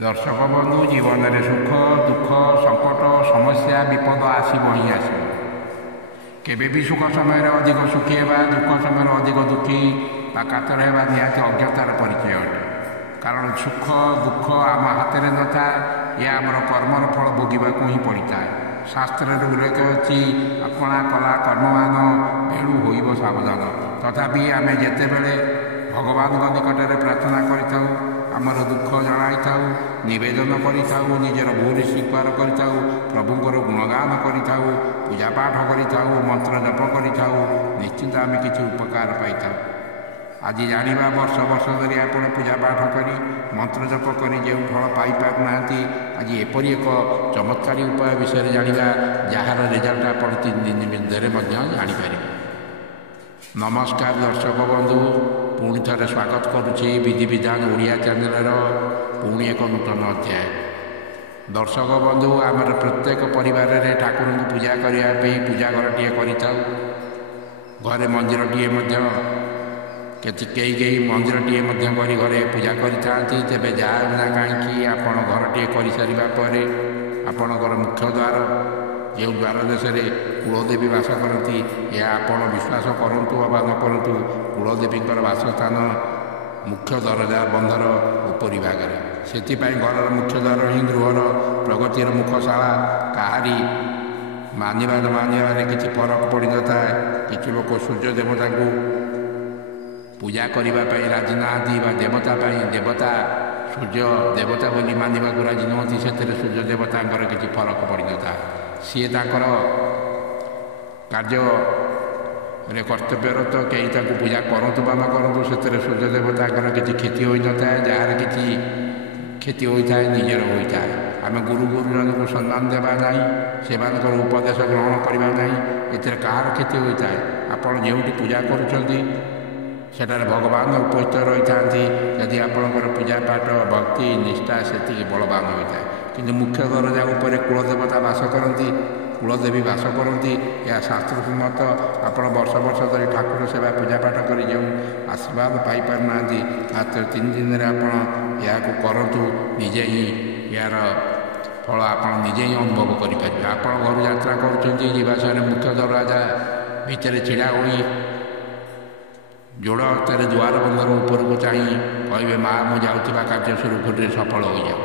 दर्शक बंधु जीवन में सुख दुख संकट समस्या विपद आसब ही आसब केबे भी सुख समय अधिक सुखी है दुख समय अधिक दुखी कातर है निहत अज्ञतार परिचय अटे कारण सुख दुख आम हाथ में न था यह आमर कर्मर फल भोगवा ही पड़ता है। शास्त्र उल्लेख अच्छी अपना कला कर्ममान भेड़ू हो सावधान तथापि आम जिते बड़े भगवान निकट में प्रार्थना कर आमर दुख जन नवेदन करूँ निजर भूल स्वीकार करूँ प्रभुंर गुणगान करूँ पूजा पाठ करूँ मंत्र जप करूँ निश्चिंत आम किसी उपकार पाई आज जाना वर्ष वर्ष धरी आप पूजा पाठ कर मंत्र जप कर जो फल पाई ना आज एपरी एक चमत्कारी उपाय विषय जाना जार रिजल्ट आप 3 दिन मध्य जापर। नमस्कार दर्शक बंधु पुणी थे स्वागत करुच्ची विधि विधान ओडिया चैनल पुणी एक नूतन अध्याय। दर्शक बंधु आमर प्रत्येक परिवार में ठाकुर को पूजा करने पूजा घर टे घरे मंदिर टे कई मंदिर टे घरे पूजा करें तेज जाना कहीं आपण घर टे कर सारे आपणकर मुख्य द्वार जो द्वार देश कुलदेवी बास करती यह आपण विश्वास करूँ अबा न करूँ कुलदेवी बासस्थान मुख्य दरजा बंधर उपरी भाग से घर मुख्य द्वार ही गृहर प्रगतिर मुखशाला कहारी मानवा न मानवे किसी फरक पड़ न था। किसी लोग सूर्य देवता को पूजा करने राजी ना देवता देवता सूर्य देवता बोली मानवा को राजी नुहति से सूर्य देवता किसी फरक पड़ न था। सी कार्य कर्तव्यरत कई पूजा करूँ बा न करूँ से सूर्य देवता किसी क्षति हो न था जार किसी क्षति होता है निजर होता है। आम गुरु गुरुजन को सम्मान देवा ना से उपदेश ग्रहण करवा ना ये कहार क्षति होता है। आपड़ जो पूजा कर भगवान उपस्थित रही था यदि आपंकर पूजा पाठ भक्ति निष्ठा से बलवान होता है। किंतु मुख्य दरजा उपर कुलदेवता बास करती कुलदेवी बास करती यह शास्त्र सम्मत आप वर्ष वर्ष धरी ठाकुर सेवा पूजा पाठ कर जो आशीर्वाद पाइपर ना मात्र 3 दिन में आप करूँ निजे ही यार फल आप निजे ही अनुभव करें। आप घर यात्रा कर मुख्य दरवाजा भितर छिड़ा हो जोड़ हस्ते द्वार बंधर ऊपर को चाहिए कहे माँ मुझे जाऊँगा कार्य सुरुखुरी सफल हो जाओ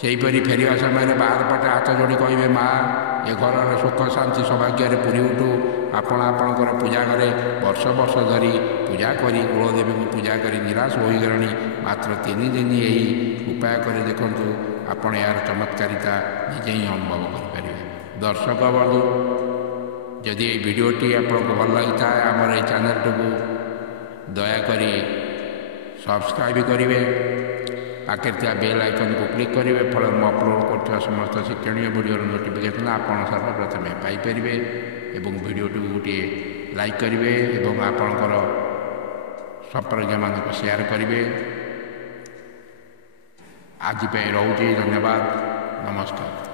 सेहीपरि फेरिया समय बाहर पटे हाथ जोड़ी कहे माँ ए घर सुख शांति सौभाग्य पूरी उठू आपणकर पूजा घरे वर्ष वर्ष धरी पूजा करी कुलदेवी को पूजा करी निराश हो गले मात्र 3 दिन यही उपाय कर देखूँ आपण यार चमत्कारिता निजे ही अनुभव करें। दर्शक बंधु जदि ये भिडटी आपको भल लगी था आमर ये चैनल को दयाकोरी सब्सक्राइब करेंगे पाखे बेल आइकन को क्लिक करेंगे फल मैं अपलोड कर समस्त शिक्षणीय वीडियो नोटिफिकेशन आप सर्वप्रथम पाइपर एवं भिडटी गोटे लाइक करेंगे और आपणकर संपर्क मान शेयर करेंगे। आज रोचे धन्यवाद नमस्कार।